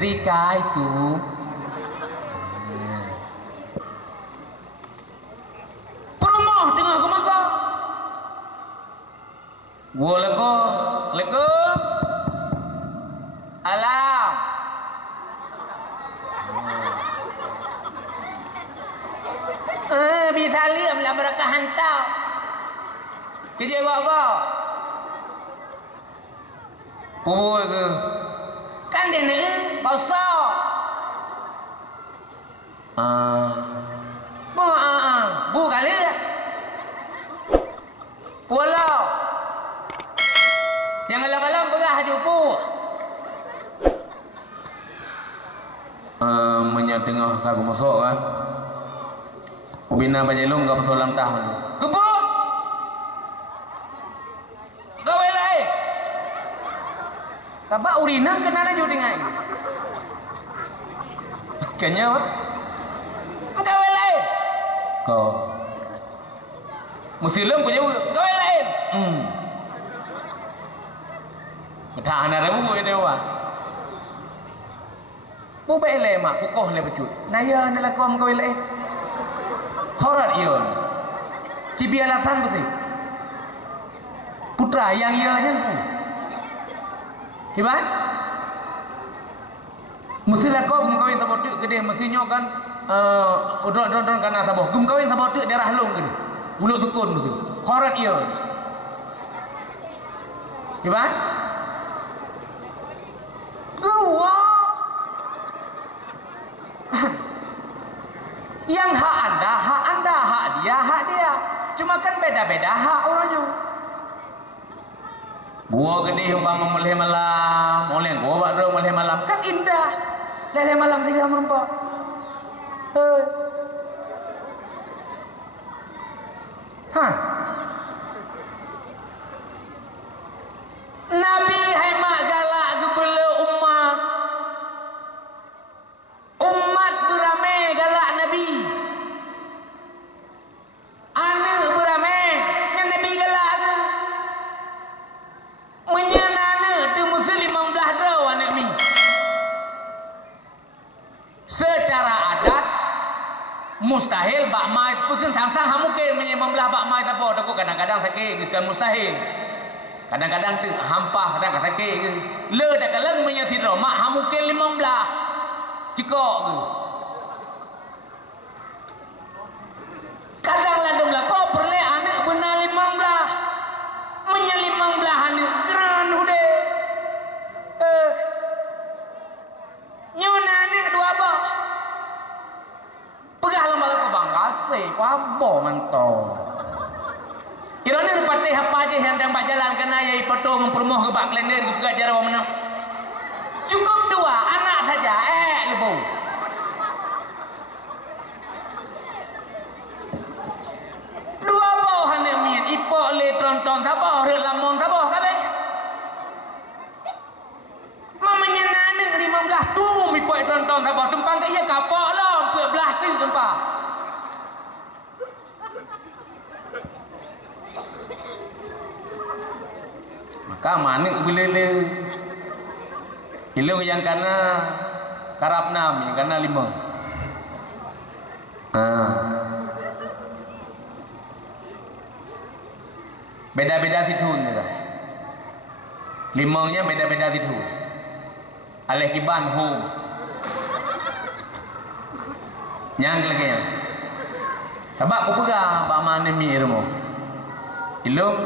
setrika itu. Permoh tengah ke masa. Waalaikumsalam. Alam. Bisa liam lah mereka hantar. Kerja kau. Pui ke? Kan dia ni bausa. Bu kali. Pulau. Yang alam-alam pegah jupu. Menyatengah kagu masuk kan. Ubina bajelung kau pasal lam tahun. Kepo. Kau elai. Tabak urina kenana judi ngai. Kenya apa? Kau elai. Kau. Muslim punya kau elai. Tahan ada buku ini dewa. Bu elai mak kukoh le becut. Naya nela kau kau elai. Horat iyon. Cibi alasan pasti. Putra yang ianya pun. Kiban? Mesti lah kau kawin sabot tu gede mestinya kan udon kana sabot. Gum kawin sabot tu daerah long gede. Ulo sukun mesti. Horat iyon. Kiban? Gua. Yang hak anda, hak dia. Cuma kan beda-beda hak orangnya. Gua gede umpama meleh malam, oleh gua bakro meleh malam kan indah. Leleh malam segera merempak. Nabi hai mak galak gebele umat. Umat beramai galak Nabi. Anak beramai yang Nabi galak ke. Menyanana tu muslim 15 draw anak mi. Secara adat mustahil bak mai pekeun sang-sang hamukeun menyembah bak mai tapo takut kadang-kadang sakit ke mustahil. Kadang-kadang tu hampah kadang sakit ke. Le dak kaleng menysidro mak hamukeun 15. Cekok ke. Kadang landum lah kau perle anak benar 15. Menyelim 15 anak geran ude. Nyuna anak 2 bah. Pegah lama lah kau bang kasih. Kau abo mantau. Ironi rupati apa aja yang dapat jalan kena yai peto mempermoh ke bak kalender ke pegak jarawa menang. Cukup 2 anak saja. Lebu. Dua bau hanya miat ipok le tronton sabah rek lamong sabah kabeh. Mamanya nana 15 tu ipok tronton sabah tempang ke ia kapok lah 14 tu tempang. Maka manik bila le. Ilu yang kana karap 6 yang kana 5. Beda-beda situ ni dah. 5-nya beda-beda situ. Aleh kiban hu. Yang lagi ya. Sebab aku pegah bak mana mi irmo. Ilum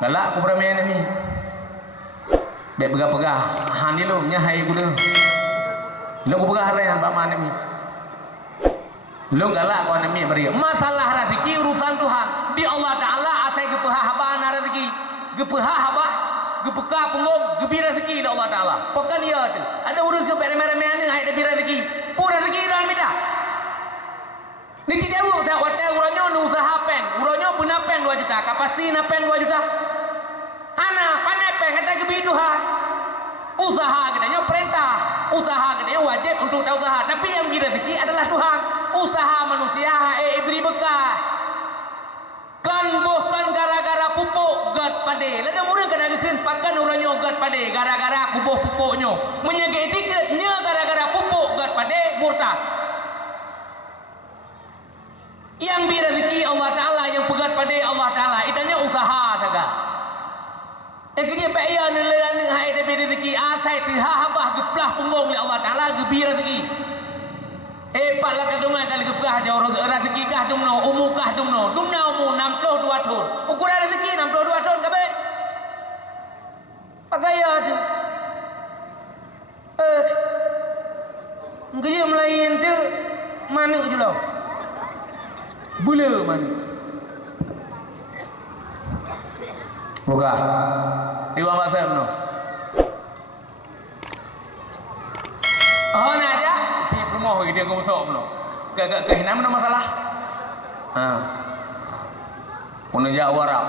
galak aku beramai mi. Bek pegah-pegah han ilum nyahai aku dah. Ilum aku pegah harian bak mana mi. Ilum galak aku ana mi beri. Masalah rezeki urusan Tuhan. Di Allah Taala asai gepehah haba na rezeki. Gepehah haba gepeka pengom gebi rezeki di Allah Taala. Pekan dia tu. Ada urus ke remeh-remeh ni hai debi rezeki. Pu rezeki dan minta. Ni cidewu tak hotel uranyo nu usaha pen. Uranyo beuna pen 2 juta. Kapasti na pen 2 juta. Ana pane pen kata gebi Tuhan. Usaha katanya perintah. Usaha katanya wajib untuk tahu usaha. Tapi yang beri rezeki adalah Tuhan. Usaha manusia beri bekah. Kan bukan gara-gara pupuk gad pade. Lalu murah kena lagi kan pakan orang nyogat pada gara-gara kubuh pupuknya menyegak tiketnya gara-gara pupuk gat pada murtad. Yang bi rezeki Allah Ta'ala yang pegat pada Allah Ta'ala itanya usaha saja. Kerja payah nelayan hai de bi rezeki asai tiha habah geplah punggung oleh Allah Ta'ala gebi rezeki. Paklah kadungan kali geplah jauh rezeki kah dumno umu kah dumno umu 62 tahun. Ukuran rezeki 62 tahun kabe. Pagaya tu. Kerja melayan tu mana je lah. Bula mana? Buka. Iwan mak saya benar. Nak aja. Si promo dia kau sok benar. Kehinaan mana masalah? Punya jawab Arab.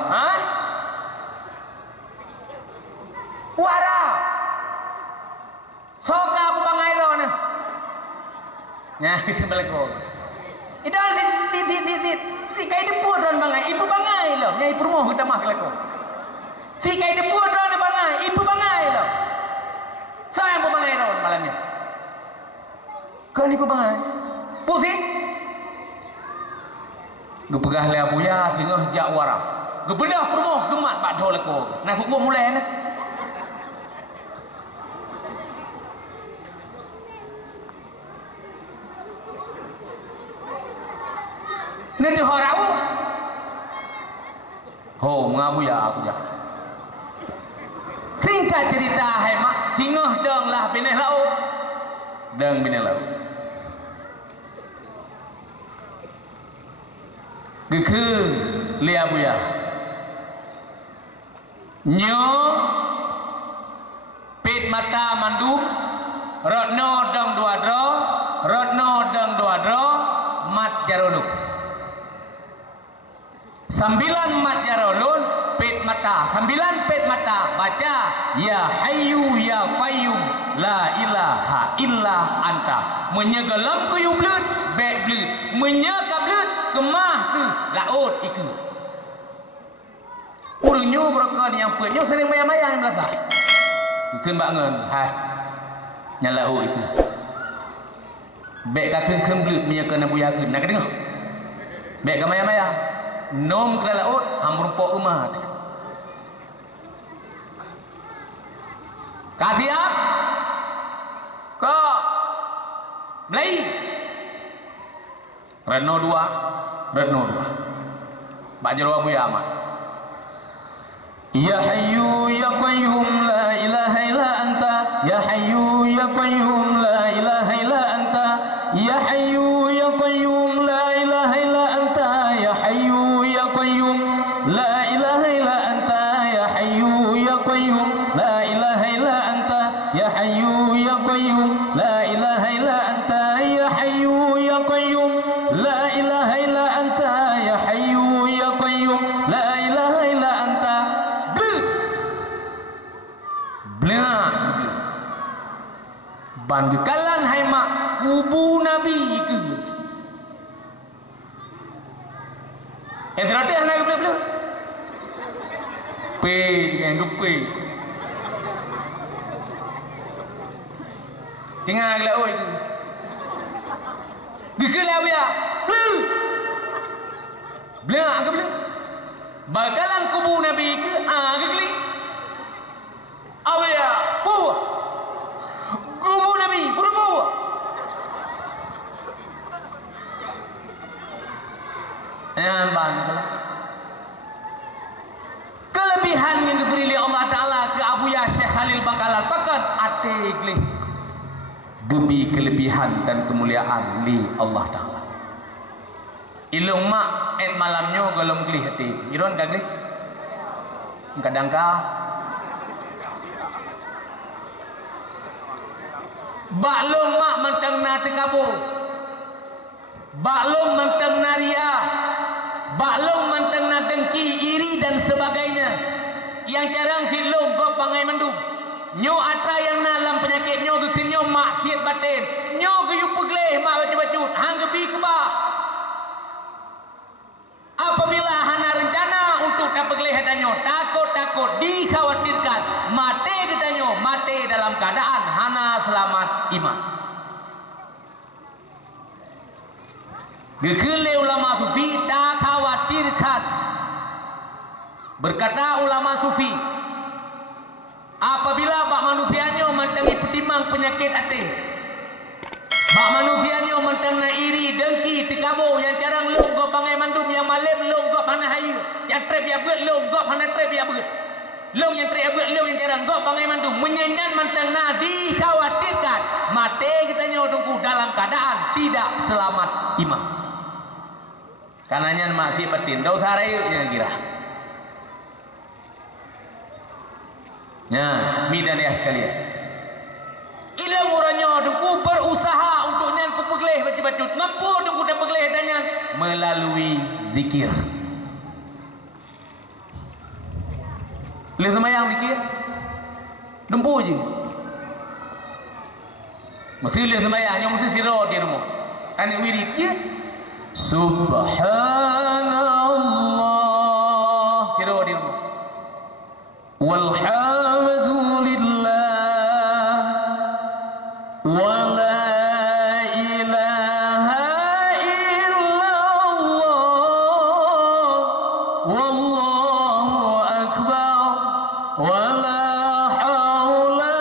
Warab. Soka aku bangai lo mana? Nyai balik kau. Itu si kai depur don bangai, ibu bangai lo. Nyai promo kita mah leko. Si kai depur don bangai, ibu bangai lo. Saya ibu bangai lo malamnya. Kan ibu bangai. Pusing. Gepegah le abuya singoh jak warap. Gebedah promo gemat bak do leko. Nak subuh mulai nah. Nanti horau, mengabu ya aku ya. Singkat cerita hemat, singoh dong lah bineh lau, dong bineh lau. Gekeng liabu ya. Nyo, pit mata mandum, rotno dong dua dro, rotno dong dua dro, mat jaroluk. 9 mat jarolun pit mata 9 pit mata baca ya hayyu ya qayyum la ilaha illa anta menyegelam ke yublut bek blut menyekablut kemah ke laut iku urunyo beraka yang petnyo sering mayang-mayang belasa ikeun bangun hai nyala o iku bek ka keun blut menyekeun buya keun nak dengar bek ka mayang-mayang nom ke laut hampir pok rumah dia. Kasih ya? Kok beli? Reno 2. Bajro Abu Yaman. Ya Hayyu ya Qayyum la ilaha illa anta. Ya Hayyu ya Qayyum la ilaha illa anta. Ya Hayyu ya Qayyum la ilaha illa anta. Ya Hayyu la ilaha illa anta ya hayyu ya qayyum la ilaha illa anta ya hayyu ya qayyum la ilaha illa anta ya hayyu ya qayyum la ilaha illa anta ya hayyu ya qayyum la ilaha illa anta blak bandikalan hai mak kubu nabi ke serati anak boleh P dengan P tinggal gelak oi gegel ya blak ke blak bakalan kubu nabi ke gegeli awya buah kubu nabi berbuah kelebihan yang diberi oleh Allah Ta'ala ke Abu Ya Syekh Khalil Bangkalan pakat atik leh gebi kelebihan dan kemuliaan li Allah Ta'ala ilung mak malamnya golong gelih hati iron kaglih kadang ka baklung mak menteng na tekabu baklung menteng na ria baklung menteng na dengki iri dan sebagainya yang carang filum gop pangai mendung nyo atra yang nalam penyakit nyo gekenyo maksiat batin nyo geyu pegleh mak bacut-bacut hang gebi kebah apabila hana rencana untuk tak pegelih katanya, takut dikhawatirkan mati katanya, mati dalam keadaan hana selamat iman. Gekele ulama sufi tak khawatirkan. Berkata ulama sufi, apabila bak manusianya mentengi petimang penyakit hati, bak manusianya mentengna iri, dengki, tikabo, yang jarang long go pangai mandum, yang malam long go panah hayu, yang trep ya beut long go panah trep ya beut, long yang trep ya beut long yang jarang go pangai mandum, menyenyan mentengna dikhawatirkan mati kitanya tunggu dalam keadaan tidak selamat iman. Kananya masih betin, dosa rayu yang kira. Ya, midan ya sekalian. Ilang orangnya dengku berusaha untuk nyan ku pegelih baca-bacut, mampu dengku dah pegelih danyan melalui zikir. Leh semayang zikir, dempu je. Mesti leh semayang, yang mesti sirah di rumah. Anak wirid je. Subhanallah, sirah di rumah. Walhamdulillah wa la ilaha illallah wallahu akbar wa la hawla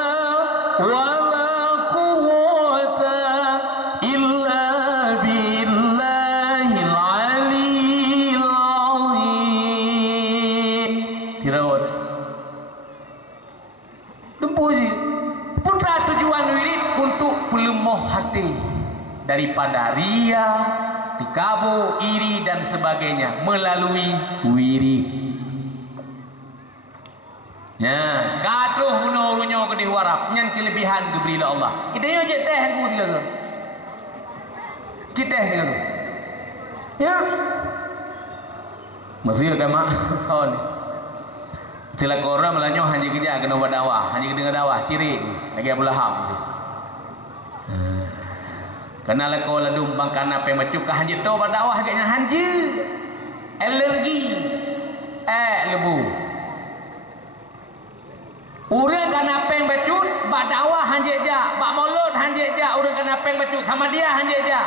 wa la quwwata illa billahil aliyyil azim. Tirawat puji. Putra tujuan wirid untuk pelumoh hati daripada ria, dikabo, iri dan sebagainya melalui wirid. Ya, kaduh menurunya ke diwarap, nyan kelebihan diberi Allah. Kita yo je teh ku segala. Citeh segala. Ya. Masih ke mak. Oh ni. Sila korang melanyo hanya kerja kena buat dakwah, hanya dengar dakwah ciri lagi Abu Lahab. Kena leko ladum bang kana pe macuk ka hanya to buat dakwah agaknya hanja. Alergi lebu. Urang kana pe bacut buat dakwah hanya ja, bak mulut hanya ja, urang kana pe bacut sama dia hanya ja.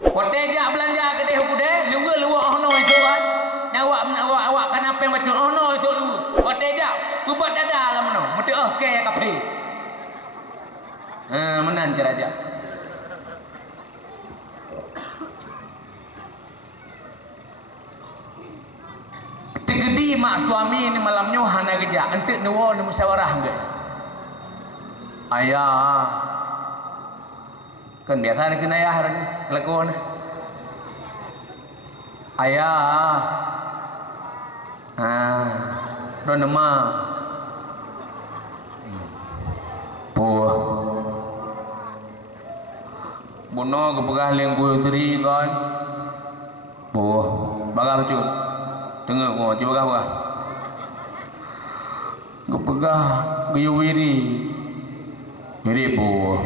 Kote ja belanja kedai hukude, luwa ono isoan. Awak kenapa yang macam oh no esok dulu hotel jap kubat dada lah mana mesti ke kafe menan cara aja tegedi mak suami ni malamnya hana kerja entik nuwa ni musyawarah enggak ayah kan biasa ni kena ayah ni lakuan ayah Ron nama Puh Bono kepegah lengku seri kan Puh Bagah cut Tengok ko cuba bagah Kepegah Gayu wiri Wiri puh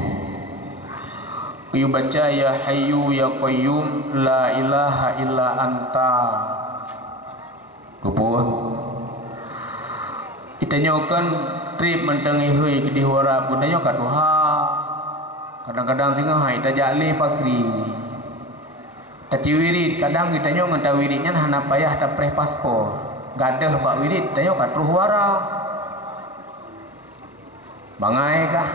Gayu baca ya hayyu ya qayyum la ilaha illa anta Kepuh itanyokan trip mentengi hui ke dihora punanya kaduha kadang-kadang tengah hai tajali pakri taciwirit kadang itanyo ngata wiritnya hana payah ta preh paspor gadah bak wirit tanyo katruh wara bangai kah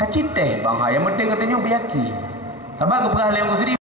tacite bang hayam penting katanya biaki tabak kepegah lemu sendiri